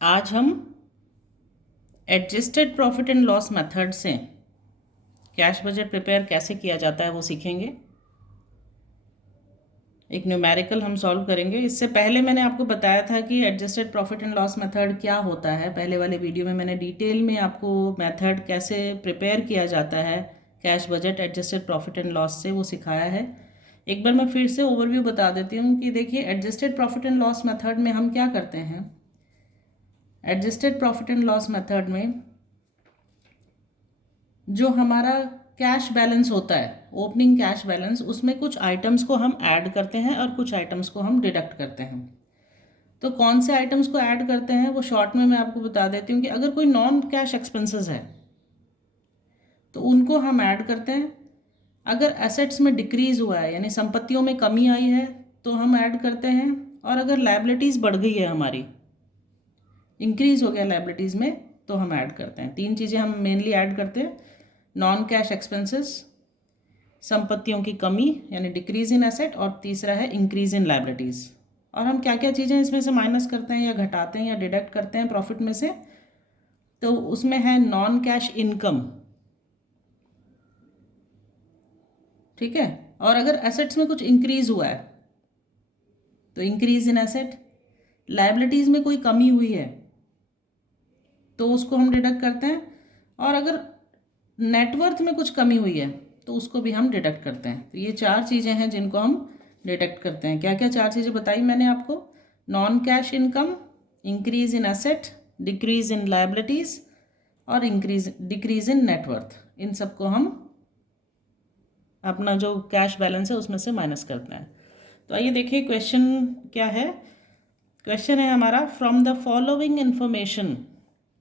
आज हम adjusted profit and loss method से कैश बजट प्रिपेयर कैसे किया जाता है वो सीखेंगे। एक न्यूमेरिकल हम सॉल्व करेंगे। इससे पहले मैंने आपको बताया था कि adjusted profit and loss method क्या होता है। पहले वाले वीडियो में मैंने डिटेल में आपको मेथड कैसे प्रिपेयर किया जाता है cash budget adjusted profit and loss से वो सिखाया है। एक बार मैं फिर से ओवरव्यू बता देती हूँ कि देखिए adjusted profit and loss method में हम क्या करते हैं। Adjusted profit and loss method में जो हमारा कैश बैलेंस होता है, ओपनिंग कैश बैलेंस, उसमें कुछ आइटम्स को हम ऐड करते हैं और कुछ आइटम्स को हम डिडक्ट करते हैं। तो कौन से आइटम्स को ऐड करते हैं वो शॉर्ट में मैं आपको बता देती हूँ कि अगर कोई नॉन कैश एक्सपेंसेस है तो उनको हम ऐड करते हैं। अगर एसेट्स में डिक्रीज हुआ है यानी संपत्तियों में कमी आई है तो हम ऐड करते हैं। और अगर लायबिलिटीज़ बढ़ गई है, हमारी इंक्रीज हो गया लायबिलिटीज़ में, तो हम ऐड करते हैं। तीन चीज़ें हम मेनली ऐड करते हैं: नॉन कैश एक्सपेंसेस, संपत्तियों की कमी यानी डिक्रीज इन एसेट, और तीसरा है इंक्रीज इन लायबिलिटीज़। और हम क्या क्या चीज़ें इसमें से माइनस करते हैं या घटाते हैं या डिडक्ट करते हैं प्रॉफिट में से, तो उसमें है नॉन कैश इनकम। ठीक है। और अगर एसेट्स में कुछ इंक्रीज हुआ है तो इंक्रीज इन एसेट, लायबिलिटीज़ में कोई कमी हुई है तो उसको हम डिडक्ट करते हैं। और अगर नेटवर्थ में कुछ कमी हुई है तो उसको भी हम डिडक्ट करते हैं। तो ये चार चीज़ें हैं जिनको हम डिडक्ट करते हैं। क्या क्या चार चीज़ें बताई मैंने आपको? Non cash income, increase in asset, decrease in liabilities और डिक्रीज इन नेटवर्थ। इन सबको हम अपना जो कैश बैलेंस है उसमें से माइनस करते हैं। तो आइए देखिए क्वेश्चन क्या है। क्वेश्चन है हमारा, from the following information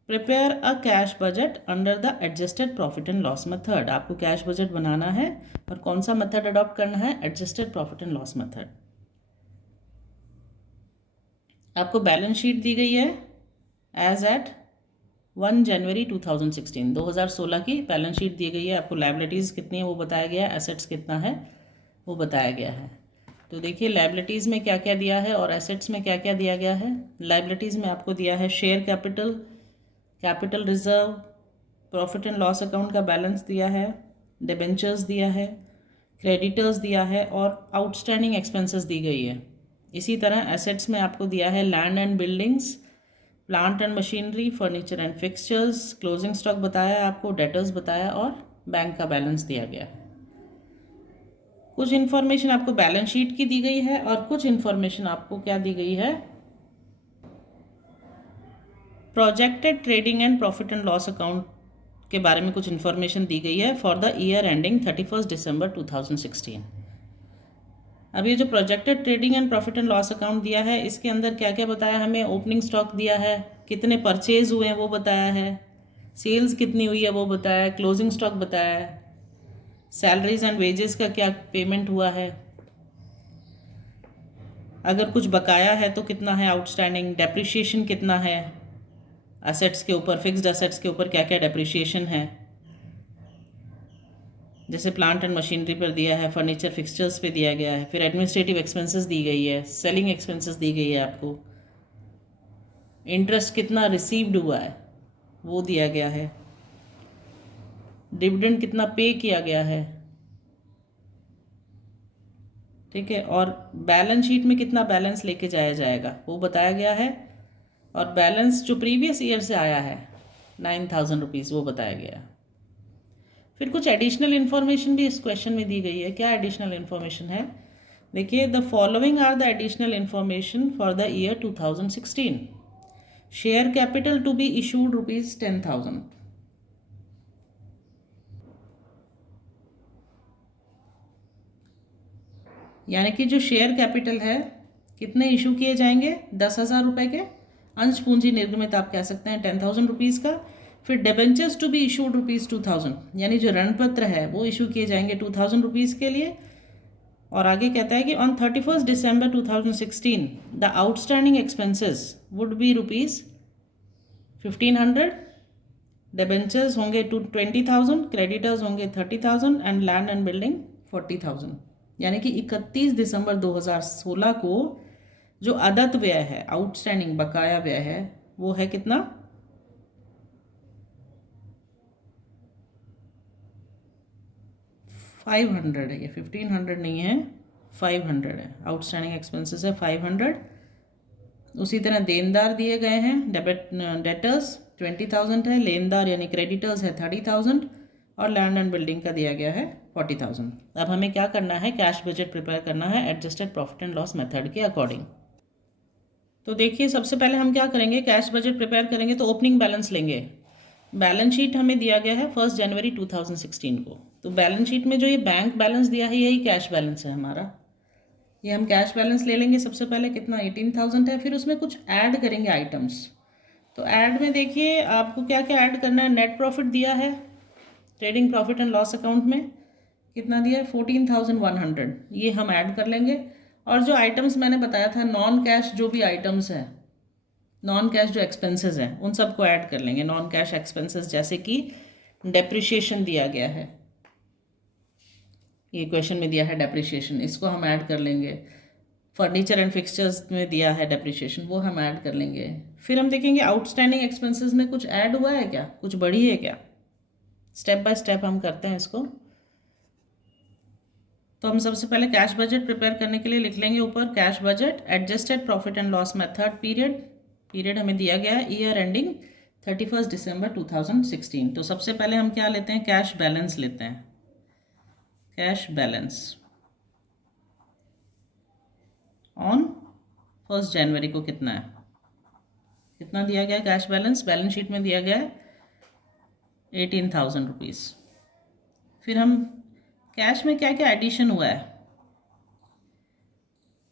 prepare a cash budget under the adjusted profit and loss method. आपको कैश बजट बनाना है और कौन सा मेथड अडॉप्ट करना है? Adjusted profit and loss method. आपको बैलेंस शीट दी गई है एज एट 1 जनवरी 2016, 2016 की बैलेंस शीट दी गई है। आपको लायबिलिटीज़ कितनी है वो बताया गया है, एसेट्स कितना है वो बताया गया है। तो देखिए लायबिलिटीज़ में क्या क्या दिया है और एसेट्स में क्या क्या दिया गया है। लायबिलिटीज़ में आपको दिया है share capital, capital reserve, profit and loss account का बैलेंस दिया है, डिबेंचर्स दिया है, क्रेडिटर्स दिया है और आउटस्टैंडिंग एक्सपेंसेस दी गई है। इसी तरह एसेट्स में आपको दिया है land and buildings, plant and machinery, furniture and fixtures, closing stock बताया आपको, डेटर्स बताया और बैंक का बैलेंस दिया गया है। कुछ इन्फॉर्मेशन आपको बैलेंस शीट की दी गई है और कुछ इन्फॉर्मेशन आपको क्या दी गई है? Projected trading and profit and loss account के बारे में कुछ इन्फॉर्मेशन दी गई है for the year ending 31 December 2016। अब ये जो projected trading and profit and loss account दिया है इसके अंदर क्या क्या बताया हमें? ओपनिंग स्टॉक दिया है, कितने परचेज हुए हैं वो बताया है, सेल्स कितनी हुई है वो बताया है, क्लोजिंग स्टॉक बताया है, सैलरीज एंड वेजेस का क्या पेमेंट हुआ है, अगर कुछ बकाया है तो कितना है आउटस्टैंडिंग, डेप्रिसिएशन कितना है, एसेट्स के ऊपर, फिक्स्ड एसेट्स के ऊपर क्या क्या डेप्रिसिएशन है, जैसे प्लांट एंड मशीनरी पर दिया है, फर्नीचर फिक्सचर्स पे दिया गया है, फिर एडमिनिस्ट्रेटिव एक्सपेंसेस दी गई है, सेलिंग एक्सपेंसेस दी गई है, आपको इंटरेस्ट कितना रिसीव्ड हुआ है वो दिया गया है, डिविडेंड कितना पे किया गया है। ठीक है। और बैलेंस शीट में कितना बैलेंस लेके जाया जाएगा वो बताया गया है। और बैलेंस जो प्रीवियस ईयर से आया है 9,000 रुपीज़ वो बताया गया है। फिर कुछ एडिशनल इन्फॉर्मेशन भी इस क्वेश्चन में दी गई है। क्या एडिशनल इन्फॉर्मेशन है? देखिए, the following are the additional information for the year 2016। Share capital to be issued ₹10,000। यानी कि जो शेयर कैपिटल है कितने इशू किए जाएंगे? 10,000 रुपये के। अंश पूंजी निर्गमित आप कह सकते हैं 10,000 रुपीज़ का। फिर डिबेंचर्स टू बी इशूड ₹2,000, यानी जो ऋणपत्र है वो इशू किए जाएंगे 2,000 रुपीज़ के लिए। और आगे कहता है कि on 31 December 2016 the outstanding expenses would be ₹1,500, debentures होंगे 20,000, क्रेडिटर्स होंगे 30,000 एंड लैंड एंड बिल्डिंग 40,000। यानी कि 31 दिसंबर 2016 को जो अदत्त व्यय है, आउटस्टैंडिंग बकाया व्यय है, वो है कितना, 500 है, ये 1500 नहीं है, 500 है। आउटस्टैंडिंग एक्सपेंसेस है 500। उसी तरह देनदार दिए गए हैं, डेटर्स 20,000 है, लेनदार यानी क्रेडिटर्स है 30,000 और लैंड एंड बिल्डिंग का दिया गया है 40,000। अब हमें क्या करना है, कैश बजट प्रिपेयर करना है adjusted profit and loss method के अकॉर्डिंग। तो देखिए सबसे पहले हम क्या करेंगे, कैश बजट प्रिपेयर करेंगे तो ओपनिंग बैलेंस लेंगे। बैलेंस शीट हमें दिया गया है 1 जनवरी 2016 को, तो बैलेंस शीट में जो ये बैंक बैलेंस दिया है यही कैश बैलेंस है हमारा। ये हम कैश बैलेंस ले लेंगे सबसे पहले, कितना 18,000 है। फिर उसमें कुछ ऐड करेंगे आइटम्स। तो ऐड में देखिए आपको क्या क्या ऐड करना है। नेट प्रॉफिट दिया है trading profit and loss account में, कितना दिया है 14,100, ये हम ऐड कर लेंगे। और जो आइटम्स मैंने बताया था नॉन कैश, जो भी आइटम्स हैं नॉन कैश जो एक्सपेंसेस हैं उन सबको ऐड कर लेंगे। नॉन कैश एक्सपेंसेस जैसे कि डेप्रिशिएशन दिया गया है, ये क्वेश्चन में दिया है डेप्रिशिएशन, इसको हम ऐड कर लेंगे। फर्नीचर एंड फिक्सचर्स में दिया है डेप्रिशिएशन, वो हम ऐड कर लेंगे। फिर हम देखेंगे आउटस्टैंडिंग एक्सपेंसेस में कुछ ऐड हुआ है क्या, कुछ बढ़ी है क्या। स्टेप बाय स्टेप हम करते हैं इसको। तो हम सबसे पहले कैश बजट प्रिपेयर करने के लिए लिख लेंगे ऊपर cash budget adjusted profit and loss method period हमें दिया गया है ईयर एंडिंग 31 दिसंबर 2016। तो सबसे पहले हम क्या लेते हैं, कैश बैलेंस लेते हैं। कैश बैलेंस ऑन 1 जनवरी को कितना है, कितना दिया गया है कैश बैलेंस, बैलेंस शीट में दिया गया है 18,000 रुपीज़। फिर हम कैश में क्या क्या एडिशन हुआ है,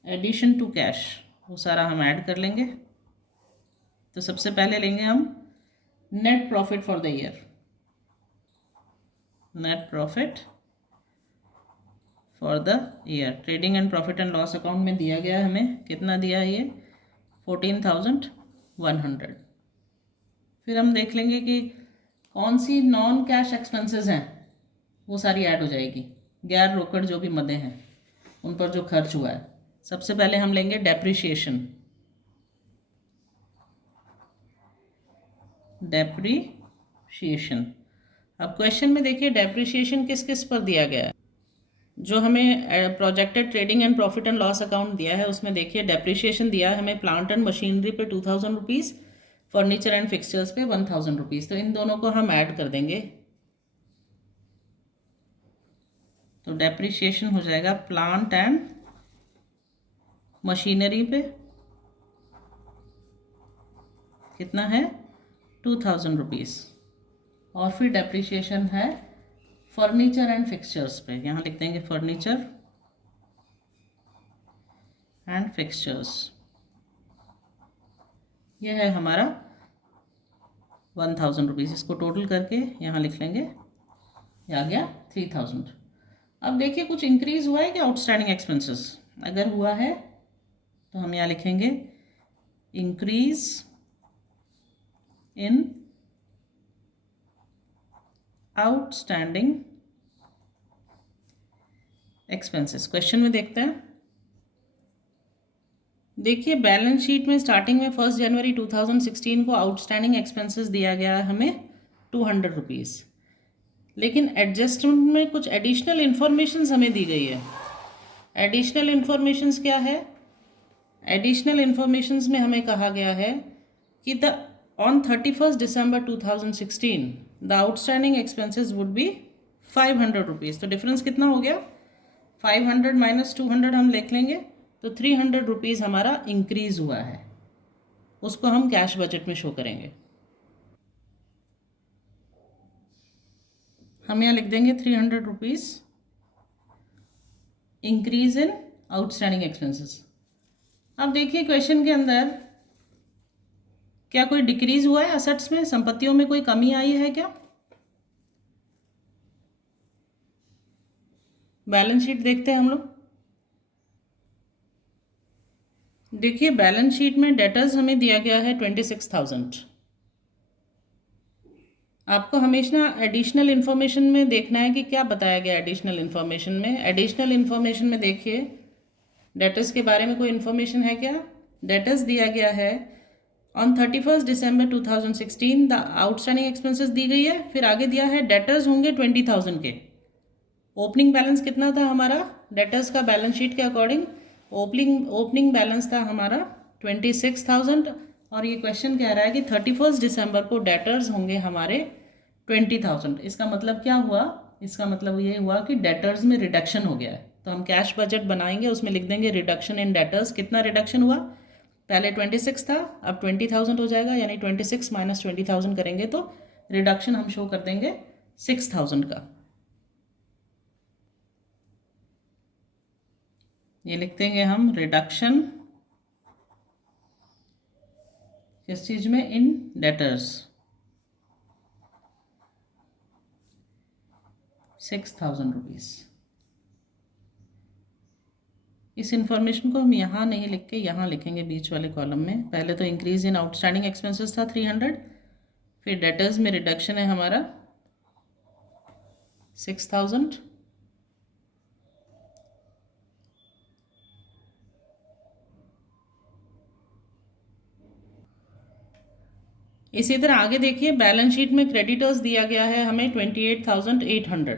एडिशन टू कैश, वो सारा हम ऐड कर लेंगे। तो सबसे पहले लेंगे हम net profit for the year. Net profit for the year trading and profit and loss account में दिया गया है हमें, कितना दिया है ये 14,100। फिर हम देख लेंगे कि कौन सी नॉन कैश एक्सपेंसेस हैं, वो सारी ऐड हो जाएगी। गैर रोकड़ जो भी मदें हैं उन पर जो खर्च हुआ है। सबसे पहले हम लेंगे डेप्रिशिएशन। डेप्रिशिएशन, अब क्वेश्चन में देखिए डेप्रिशिएशन किस किस पर दिया गया है। जो हमें projected trading and profit and loss account दिया है उसमें देखिए डेप्रिशिएशन दिया है हमें प्लांट एंड मशीनरी पे 2,000 रुपीज़, फर्नीचर एंड फिक्सचर्स पे 1,000 रुपीज़। तो इन दोनों को हम ऐड कर देंगे। तो डेप्रिशिएशन हो जाएगा प्लांट एंड मशीनरी पे कितना है 2,000 रुपीज़। और फिर डेप्रिशिएशन है फर्नीचर एंड फिक्सचर्स पे, यहाँ लिख देंगे फर्नीचर एंड फिक्सचर्स, ये है हमारा 1,000 रुपीज़। इसको टोटल करके यहाँ लिख लेंगे, ये आ गया 3,000। अब देखिए कुछ इंक्रीज हुआ है क्या आउटस्टैंडिंग एक्सपेंसेस, अगर हुआ है तो हम यहाँ लिखेंगे increase in outstanding expenses. Question में देखते हैं, देखिए बैलेंस शीट में स्टार्टिंग में 1 जनवरी 2016 को आउटस्टैंडिंग एक्सपेंसेस दिया गया है हमें 200 रुपीज़, लेकिन एडजस्टमेंट में कुछ एडिशनल इन्फॉर्मेशंस हमें दी गई है। एडिशनल इन्फॉर्मेशंस क्या है, एडिशनल इन्फॉर्मेशंस में हमें कहा गया है कि on 31 December 2016 the outstanding expenses would be 500 rupees. तो डिफरेंस कितना हो गया, 500 माइनस 200 हम लिख लेंगे, तो 300 रुपीज़ हमारा इंक्रीज़ हुआ है, उसको हम कैश बजट में शो करेंगे। हम यहाँ लिख देंगे 300 rupees increase in outstanding expenses. अब देखिए क्वेश्चन के अंदर क्या कोई डिक्रीज हुआ है असेट्स में, संपत्तियों में कोई कमी आई है क्या। बैलेंस शीट देखते हैं हम लोग। देखिए बैलेंस शीट में डेटर्स हमें दिया गया है 26,000। आपको हमेशा एडिशनल इन्फॉर्मेशन में देखना है कि क्या बताया गया एडिशनल इन्फॉर्मेशन में। एडिशनल इन्फॉर्मेशन में देखिए डेटर्स के बारे में कोई इन्फॉर्मेशन है क्या। डेटर्स दिया गया है on 31 December 2016 the outstanding expenses दी गई है। फिर आगे दिया है डेटर्स होंगे 20,000 के। ओपनिंग बैलेंस कितना था हमारा डेटर्स का बैलेंस शीट के अकॉर्डिंग? ओपनिंग बैलेंस था हमारा 26,000 और ये क्वेश्चन कह रहा है कि 31 दिसंबर को डेटर्स होंगे हमारे 20,000। इसका मतलब क्या हुआ? इसका मतलब ये हुआ कि डेटर्स में रिडक्शन हो गया है। तो हम कैश बजट बनाएंगे, उसमें लिख देंगे रिडक्शन इन डेटर्स। कितना रिडक्शन हुआ? पहले 26 था, अब 20,000 हो जाएगा, यानी 26 माइनस 20,000 करेंगे तो रिडक्शन हम शो कर देंगे 6,000 का। ये लिख देंगे हम रिडक्शन किस चीज में? इन डेटर्स 6,000 रुपीज़। इस इंफॉर्मेशन को हम यहाँ नहीं लिख के यहाँ लिखेंगे बीच वाले कॉलम में। पहले तो इंक्रीज इन आउटस्टैंडिंग एक्सपेंसेस था 300, फिर डेटर्स में रिडक्शन है हमारा 6,000, इसी तरह आगे देखिए बैलेंस शीट में क्रेडिटर्स दिया गया है हमें 28,800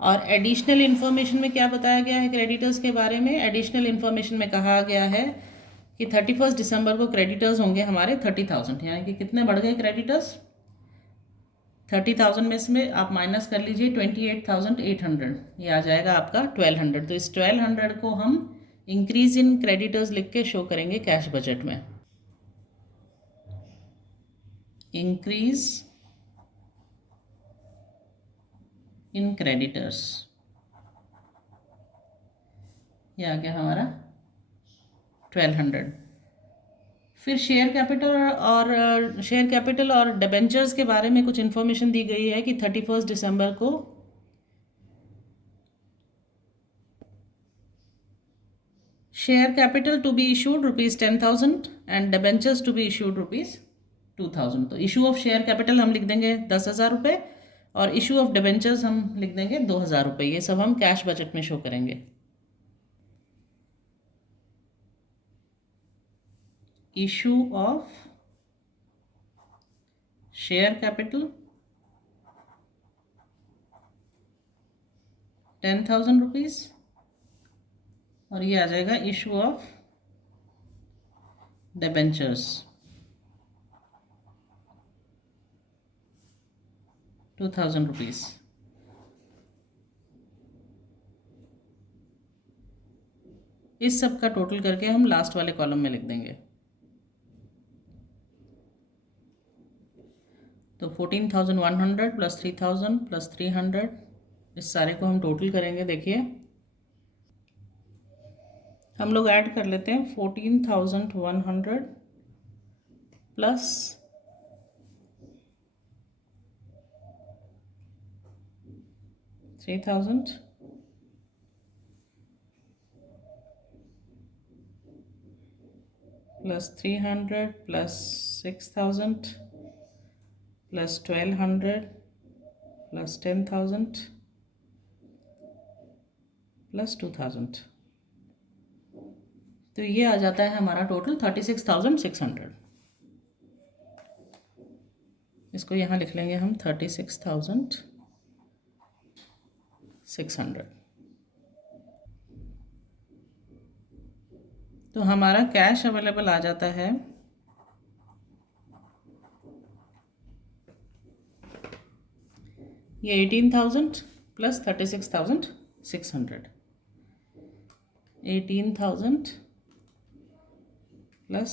और एडिशनल इन्फॉर्मेशन में क्या बताया गया है क्रेडिटर्स के बारे में? एडिशनल इन्फॉर्मेशन में कहा गया है कि 31 दिसंबर को क्रेडिटर्स होंगे हमारे 30,000, यानी कि कितने बढ़ गए क्रेडिटर्स? 30,000 में से आप माइनस कर लीजिए 28,800, ये आ जाएगा आपका 1,200। तो इस 1,200 को हम इंक्रीज इन क्रेडिटर्स लिख के शो करेंगे कैश बजट में। इंक्रीज इन क्रेडिटर्स, ये आ गया हमारा 1,200। फिर शेयर कैपिटल और डिबेंचर्स के बारे में कुछ इन्फॉर्मेशन दी गई है कि 31 दिसंबर को share capital to be issued ₹10,000 and debentures to be issued ₹2,000। तो इशू ऑफ शेयर कैपिटल हम लिख देंगे 10,000 रुपये और इशू ऑफ डिबेंचर्स हम लिख देंगे 2,000 रुपये। ये सब हम कैश बजट में शो करेंगे। Issue of share capital 10,000 rupees और ये आ जाएगा इशू ऑफ डिबेंचर्स 2,000 रुपीज़। इस सब का टोटल करके हम लास्ट वाले कॉलम में लिख देंगे। तो 14,100 प्लस 3,000 प्लस 300, इस सारे को हम टोटल करेंगे। देखिए हम लोग ऐड कर लेते हैं 14,100 plus 3,000 plus 300 plus 6,000 plus 1,200 plus 10,000 plus 2,000। तो ये आ जाता है हमारा टोटल 36,600। इसको यहाँ लिख लेंगे हम 36,600। तो हमारा कैश अवेलेबल आ जाता है ये 18,000 प्लस 36,600, 18,000 प्लस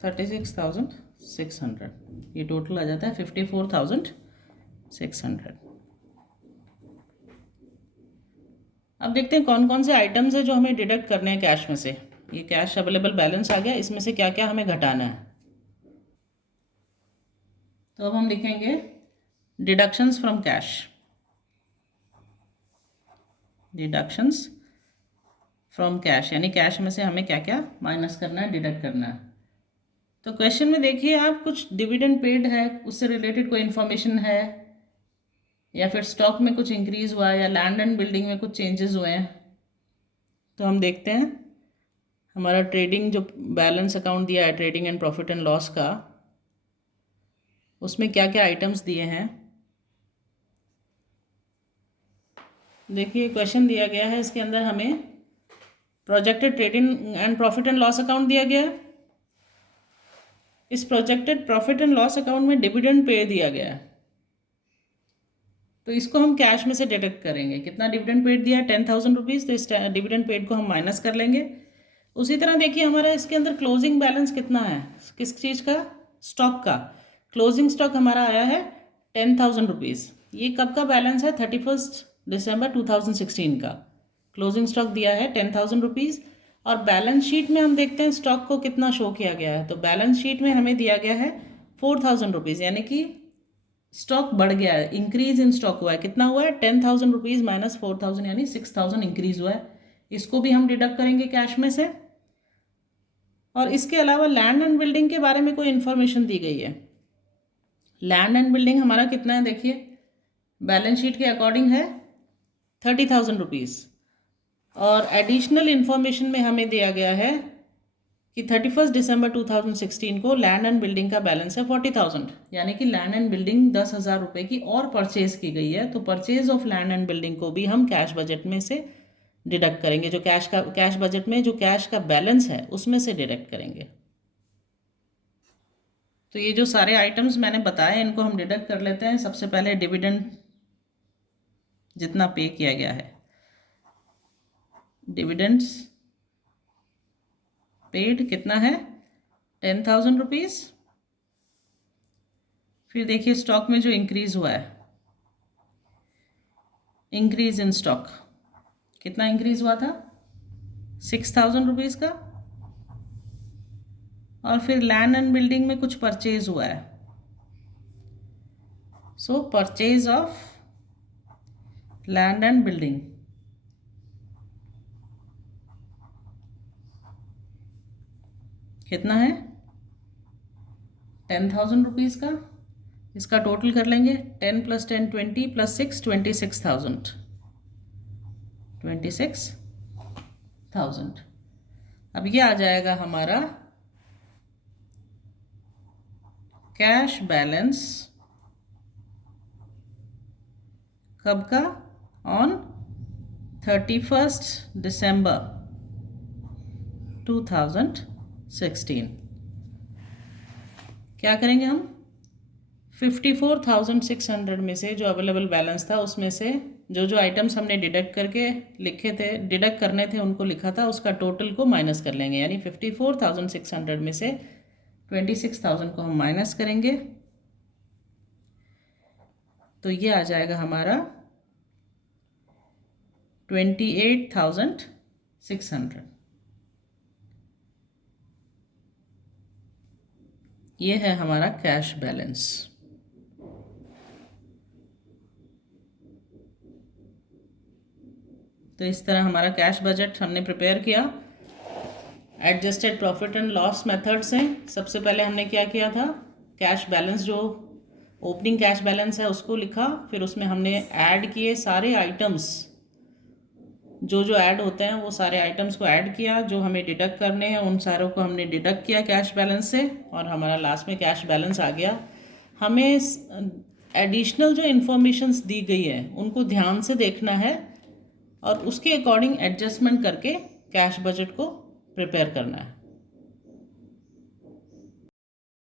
36,600, ये टोटल आ जाता है 54,600। अब देखते हैं कौन कौन से आइटम्स है जो हमें डिडक्ट करने हैं कैश में से। ये कैश अवेलेबल बैलेंस आ गया, इसमें से क्या क्या हमें घटाना है। तो अब हम लिखेंगे deductions from cash, deductions from cash, यानी कैश में से हमें क्या क्या माइनस करना है, डिडक्ट करना है। तो क्वेश्चन में देखिए आप, कुछ डिविडेंड पेड है, उससे रिलेटेड कोई इन्फॉर्मेशन है, या फिर स्टॉक में कुछ इंक्रीज हुआ है, या लैंड एंड बिल्डिंग में कुछ चेंजेस हुए हैं। तो हम देखते हैं हमारा ट्रेडिंग जो बैलेंस अकाउंट दिया है trading and profit and loss का, उसमें क्या क्या आइटम्स दिए हैं। देखिए क्वेश्चन दिया गया है, इसके अंदर हमें projected trading and profit and loss account दिया गया है। इस projected profit and loss account में डिविडेंड पे दिया गया है, तो इसको हम कैश में से डिडक्ट करेंगे। कितना डिविडेंड पेड दिया है? 10,000 रुपीज़। तो इस डिविडेंड पेड को हम माइनस कर लेंगे। उसी तरह देखिए हमारा इसके अंदर क्लोजिंग बैलेंस कितना है, किस चीज़ का? स्टॉक का। क्लोजिंग स्टॉक हमारा आया है 10,000 रुपीज़। ये कब का बैलेंस है? 31 दिसंबर 2016 का क्लोजिंग स्टॉक दिया है 10,000 रुपीज़। और बैलेंस शीट में हम देखते हैं स्टॉक को कितना शो किया गया है। तो बैलेंस शीट में हमें दिया गया है 4,000 रुपीज़, यानी कि स्टॉक बढ़ गया है, इंक्रीज इन स्टॉक हुआ है। कितना हुआ है? 10,000 रुपीज़ माइनस 4,000 यानी 6,000 इंक्रीज हुआ है। इसको भी हम डिडक्ट करेंगे कैश में से। और इसके अलावा लैंड एंड बिल्डिंग के बारे में कोई इन्फॉर्मेशन दी गई है। लैंड एंड बिल्डिंग हमारा कितना है? देखिए बैलेंस शीट के अकॉर्डिंग है 30,000 रुपीज़। और एडिशनल इन्फॉर्मेशन में हमें दिया गया है कि 31 दिसंबर 2016 को लैंड एंड बिल्डिंग का बैलेंस है 40,000, यानी कि लैंड एंड बिल्डिंग 10,000 रुपये की और परचेज की गई है। तो purchase of land and building को भी हम कैश बजट में से डिडक्ट करेंगे। जो कैश बजट में जो कैश का बैलेंस है उसमें से डिडक्ट करेंगे। तो ये जो सारे आइटम्स मैंने बताए इनको हम डिडक्ट कर लेते हैं। सबसे पहले डिविडेंड जितना पे किया गया है, डिविडेंड्स पेड कितना है? 10,000 रुपीज़। फिर देखिए स्टॉक में जो इंक्रीज हुआ है, इंक्रीज इन स्टॉक कितना इंक्रीज हुआ था? 6,000 रुपीज़ का। और फिर लैंड एंड बिल्डिंग में कुछ परचेज हुआ है, सो purchase of land and building कितना है? 10,000 रुपीज़ का। इसका टोटल कर लेंगे, 10 + 10 20 + 6 26,000। 26,000। अब ये आ जाएगा हमारा कैश बैलेंस कब का? On 31 December 2016। क्या करेंगे हम? 54,600 में से जो अवेलेबल बैलेंस था उसमें से जो आइटम्स हमने डिडक्ट करके लिखे थे, डिडक्ट करने थे उनको लिखा था, उसका टोटल को माइनस कर लेंगे। यानी 54,600 में से 26,000 को हम माइनस करेंगे। तो ये आ जाएगा हमारा 28,600। ये है हमारा कैश बैलेंस। तो इस तरह हमारा कैश बजट हमने प्रिपेयर किया adjusted profit and loss method से। सबसे पहले हमने क्या किया था? कैश बैलेंस, जो ओपनिंग कैश बैलेंस है उसको लिखा। फिर उसमें हमने ऐड किए सारे आइटम्स, जो ऐड होते हैं वो सारे आइटम्स को ऐड किया। जो हमें डिडक्ट करने हैं उन सारों को हमने डिडक्ट किया कैश बैलेंस से, और हमारा लास्ट में कैश बैलेंस आ गया। हमें एडिशनल जो इन्फॉर्मेशंस दी गई है उनको ध्यान से देखना है और उसके अकॉर्डिंग एडजस्टमेंट करके कैश बजट को प्रिपेयर करना है।